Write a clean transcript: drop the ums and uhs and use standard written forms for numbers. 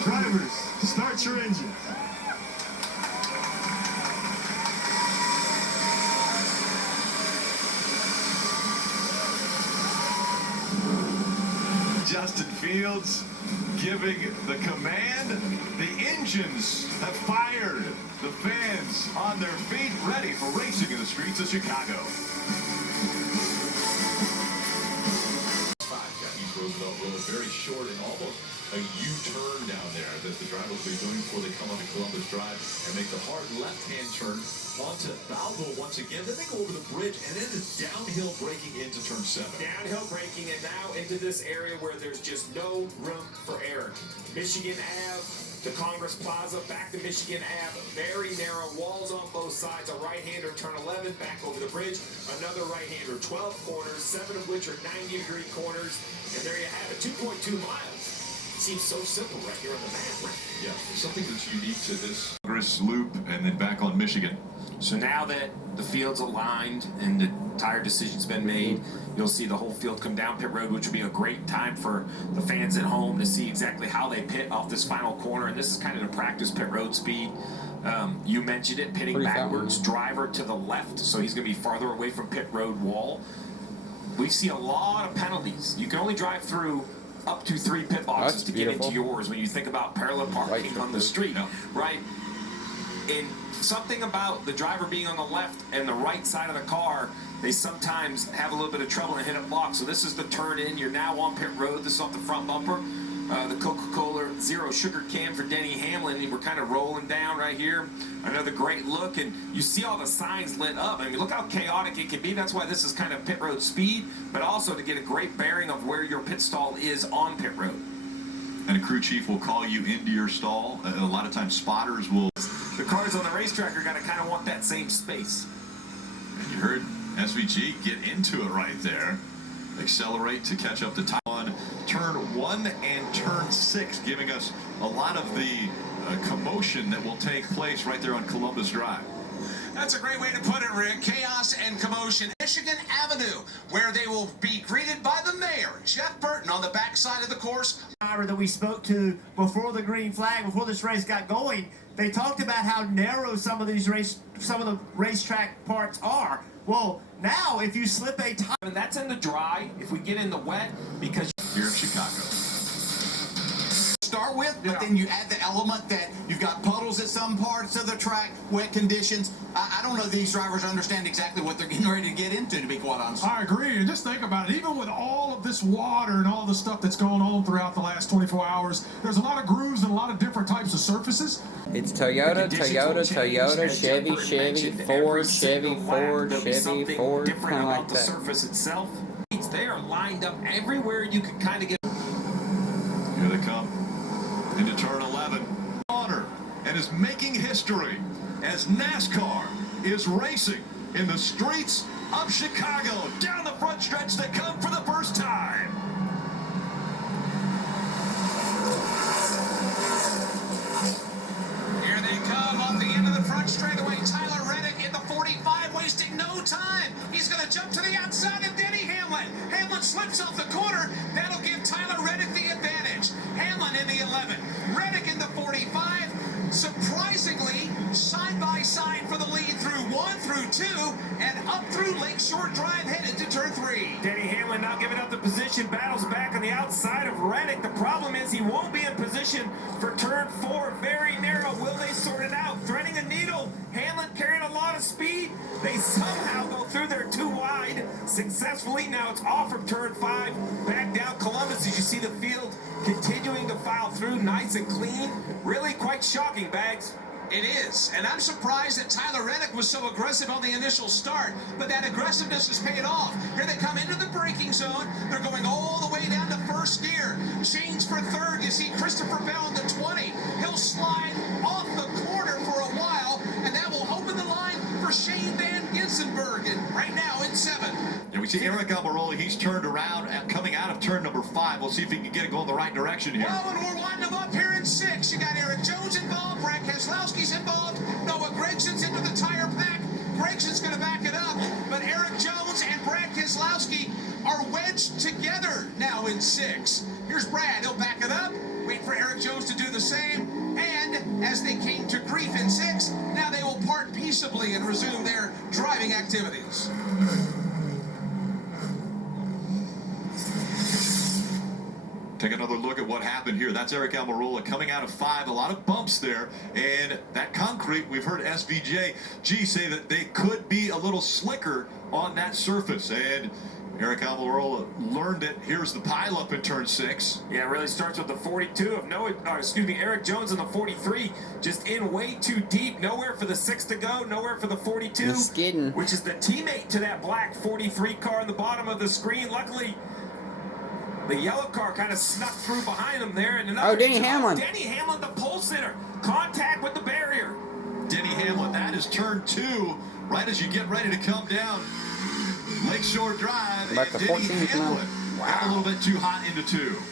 Drivers, start your engines. Justin Fields giving the command. The engines have fired. The fans on their feet, ready for racing in the streets of Chicago. Road, very short and almost a U-turn down there that the driver will be doing before they come onto Columbus Drive and make the hard left-hand turn onto Balboa once again. Then they go over the bridge and then it's downhill braking into turn 7. Downhill braking and now into this area where there's just no room for error. Michigan Ave to Congress Plaza, back to Michigan Ave, very narrow walls on both sides, a right-hander, turn 11, back over the bridge, another right-hander, 12 corners, 7 of which are 90-degree corners, and there you have it, 2.2 miles. Seems so simple right here on the map, right? Yeah, there's something that's unique to this Congress loop and then back on Michigan. So now that the field's aligned and the tire decision's been made, you'll see the whole field come down pit road, which will be a great time for the fans at home to see exactly how they pit off this final corner. And this is kind of the practice pit road speed. You mentioned it, pitting backwards, driver to the left, so he's going to be farther away from pit road wall. We see a lot of penalties. You can only drive through up to 3 pit boxes to get into yours when you think about parallel parking on the street, right? And something about the driver being on the left and the right side of the car, they sometimes have a little bit of trouble and hit a block. So this is the turn in. You're now on pit road. This is off the front bumper. The Coca-Cola Zero Sugar can for Denny Hamlin. And we're kind of rolling down right here. Another great look. And you see all the signs lit up. I mean, look how chaotic it can be. That's why this is kind of pit road speed, but also to get a great bearing of where your pit stall is on pit road. And a crew chief will call you into your stall. A lot of times spotters will... The cars on the racetrack are going to kind of want that same space. And you heard SVG get into it right there. Accelerate to catch up to time on turn 1 and turn 6, giving us a lot of the commotion that will take place right there on Columbus Drive. That's a great way to put it, Rick. Chaos and commotion. Michigan Avenue, where they will be greeted by the mayor, Jeff Burton, on the backside of the course. That we spoke to before the green flag, before this race got going, they talked about how narrow some of the racetrack parts are. Well, now if you slip a tire, and that's in the dry. If we get in the wet, because here in Chicago. Start with, but then you add the element that you've got puddles at some parts of the track, wet conditions. I don't know these drivers understand exactly what they're getting ready to get into, to be quite honest. I agree, and just think about it. Even with all of this water and all the stuff that's going on throughout the last 24 hours, there's a lot of grooves and a lot of different types of surfaces. It's Toyota, Chevy, Ford, Chevy, Ford, different kind of about like the that. surface itself. They are lined up everywhere you can kind of get. Here they come into turn 11. Honor and is making history as NASCAR is racing in the streets of Chicago down the front stretch. They come for the first time. Here they come off the end of the front straightaway. Tyler Reddick in the 45, wasting no time. He's going to jump to the outside of Denny Hamlin. Hamlin slips off the corner. That'll give Tyler Reddick the advantage. Hamlin in the 11. Reddick in the 45. Surprisingly, side by side for the lead through 1, through 2, and up through Lakeshore Drive headed to turn 3. Denny Hamlin now giving up the position, battles back on the outside of Reddick. The problem is he won't be in position for turn 4. Very narrow. Will they sort it out? Threading a needle. Hamlin carrying a lot of speed. They somehow go through there too wide successfully. Now it's off from turn 5. Back down Columbus as you see the field continuing to file through nice and clean. Really quite shocking, Bags. It is, and I'm surprised that Tyler Reddick was so aggressive on the initial start, but that aggressiveness has paid off. Here they come into the braking zone. They're going all the way down to first gear. Change for third. You see Christopher Bell in the 20. He'll slide off the corner for a while, and that will open the line for Shane Van Gissenberg, and right now in 7. Yeah, we see Eric Albaroli. He's turned around, coming out of turn number 5. We'll see if he can get it going the right direction here. Well, and we're winding them up here in 6. You got Eric Jones involved, Brad Keselowski's involved, Noah Gregson's into the tire pack. Gregson's going to back it up, but Eric Jones and Brad Keselowski are wedged together now in 6. Here's Brad. He'll back it up. Wait for Eric Jones to do the same. And as they came to grief in 6, now they will part peaceably and resume their driving activities. Take another look at what happened here. That's Eric Almirola coming out of 5. A lot of bumps there. And that concrete, we've heard SVJ say that they could be a little slicker on that surface. And Eric Almirola learned it. Here's the pileup in turn 6. Yeah, it really starts with the 42 of Eric Jones in the 43, just in way too deep. Nowhere for the 6 to go, nowhere for the 42, The skidding. which is the teammate to that black 43 car in the bottom of the screen. Luckily, the yellow car kind of snuck through behind him there. And another Denny shot. Hamlin. Denny Hamlin, the pole sitter. Contact with the barrier. Denny Hamlin, that is turn 2. Right as you get ready to come down Lakeshore Drive. About and the Denny 14th now. Hamlin got a little bit too hot into 2.